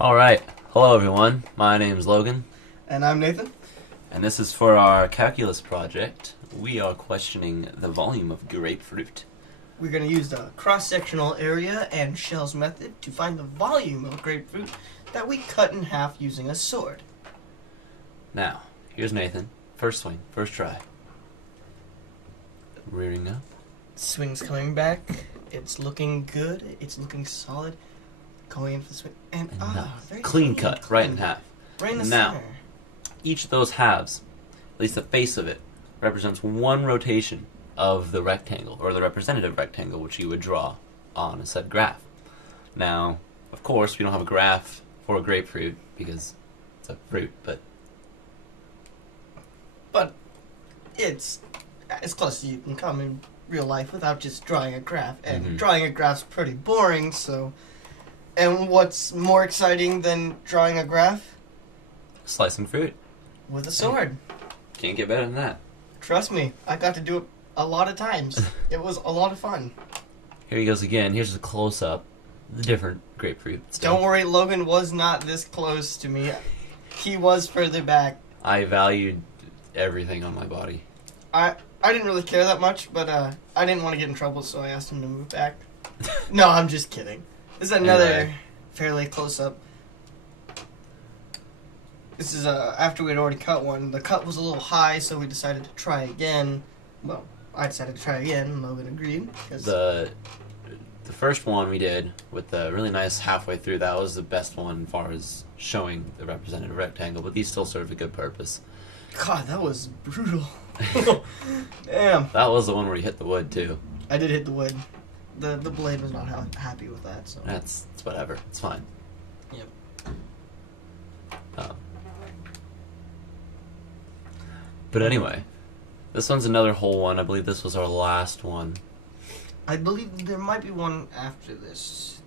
Alright, hello everyone, my name's Logan, And I'm Nathan. and this is for our calculus project. We are questioning the volume of grapefruit. We're going to use the cross-sectional area and shells method to find the volume of grapefruit that we cut in half using a sword. Now, here's Nathan. First swing, first try. Rearing up. Swing's coming back. It's looking good. It's looking solid. Going in for the swing. And very Clean cut, right in half. Right in the Now, center. each of those halves, at least the face of it, represents one rotation of the rectangle, or the representative rectangle, which you would draw on a said graph. Now, of course, we don't have a graph for a grapefruit, because it's a fruit, but It's as close as you can come in real life without just drawing a graph. And Mhm. drawing a graph's pretty boring, so... And what's more exciting than drawing a graph? slicing fruit. With a sword. Can't get better than that. Trust me, I got to do it a lot of times. It was a lot of fun. Here he goes again. Here's a close-up. The different grapefruit. Still. Don't worry, Logan was not this close to me. He was further back. I valued everything on my body. I didn't really care that much, but I didn't want to get in trouble, so I asked him to move back. No, I'm just kidding. This is another Anyway. fairly close-up. This is after we had already cut one. The cut was a little high, so we decided to try again. Well, I decided to try again, and Logan agreed. The first one we did with the really nice halfway through, that was the best one as far as showing the representative rectangle, but these still serve a good purpose. God, that was brutal. Damn. That was the one where you hit the wood too. I did hit the wood. The blade was not happy with that, so. It's whatever. It's fine. Yep. But anyway, this one's another whole one. I believe this was our last one. I believe there might be one after this.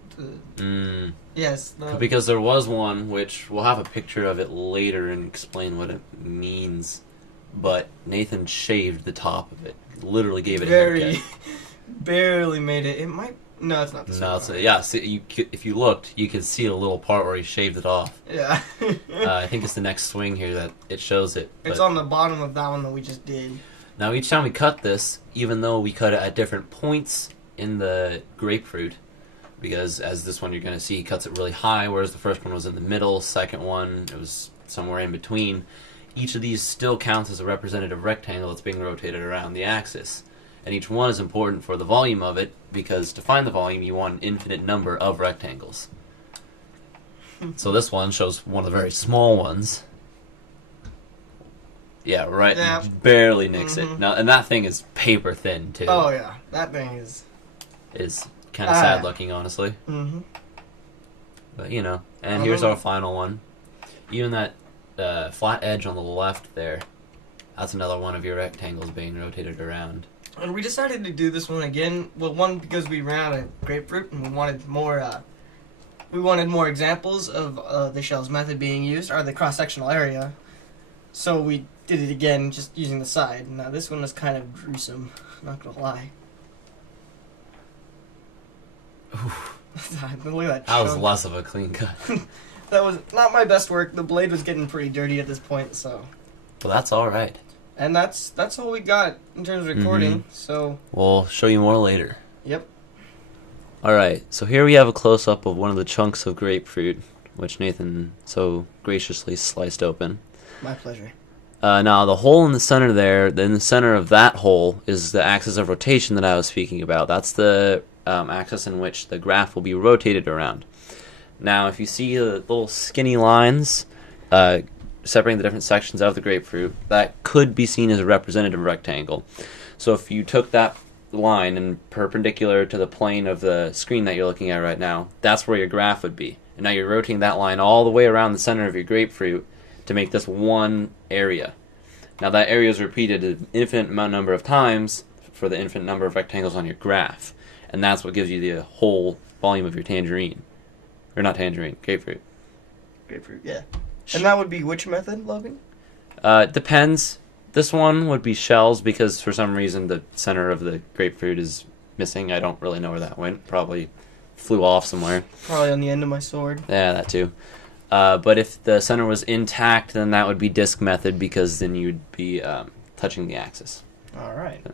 Mm. Yes. Because there was one, which we'll have a picture of it later and explain what it means. But Nathan shaved the top of it. Literally gave it a haircut. Barely made it. It might. No, it's not the same. No, it's yeah. See, if you looked, you could see a little part where he shaved it off. Yeah. I think it's the next swing here that it shows it. It's on the bottom of that one that we just did. Now, each time we cut this, even though we cut it at different points in the grapefruit, because as this one you're going to see, he cuts it really high, whereas the first one was in the middle, second one, it was somewhere in between. Each of these still counts as a representative rectangle that's being rotated around the axis. And each one is important for the volume of it, because to find the volume, you want an infinite number of rectangles. So this one shows one of the very small ones. Yeah, right. Yeah. Barely nicks it. Now, and that thing is paper thin too. Oh yeah, that thing is. Is kind of sad looking, honestly. Mm-hmm. But you know, and here's our final one. Even that flat edge on the left there, that's another one of your rectangles being rotated around. And we decided to do this one again. Well, one because we ran out of grapefruit and we wanted more. We wanted more examples of the shells method being used, or the cross-sectional area. So we did it again, just using the side. Now this one was kind of gruesome. Not gonna lie. Look at that. That was chunk. less of a clean cut. That was not my best work. The blade was getting pretty dirty at this point, so. But that's all right. And that's all we got in terms of recording. So. We'll show you more later. Yep. Alright, so here we have a close-up of one of the chunks of grapefruit, which Nathan so graciously sliced open. My pleasure. Now, the hole in the center there, in the center of that hole, is the axis of rotation that I was speaking about. That's the axis in which the graph will be rotated around. Now, if you see the little skinny lines separating the different sections of the grapefruit, that could be seen as a representative rectangle. So if you took that line and perpendicular to the plane of the screen that you're looking at right now, that's where your graph would be. And now you're rotating that line all the way around the center of your grapefruit to make this one area. Now that area is repeated an infinite number of times for the infinite number of rectangles on your graph. And that's what gives you the whole volume of your tangerine. Or not tangerine, grapefruit. Grapefruit, yeah. And that would be which method, Logan? Depends. This one would be shells because for some reason the center of the grapefruit is missing. I don't really know where that went. Probably flew off somewhere. Probably on the end of my sword. Yeah, that too. But if the center was intact, then that would be disc method because then you'd be touching the axis. All right.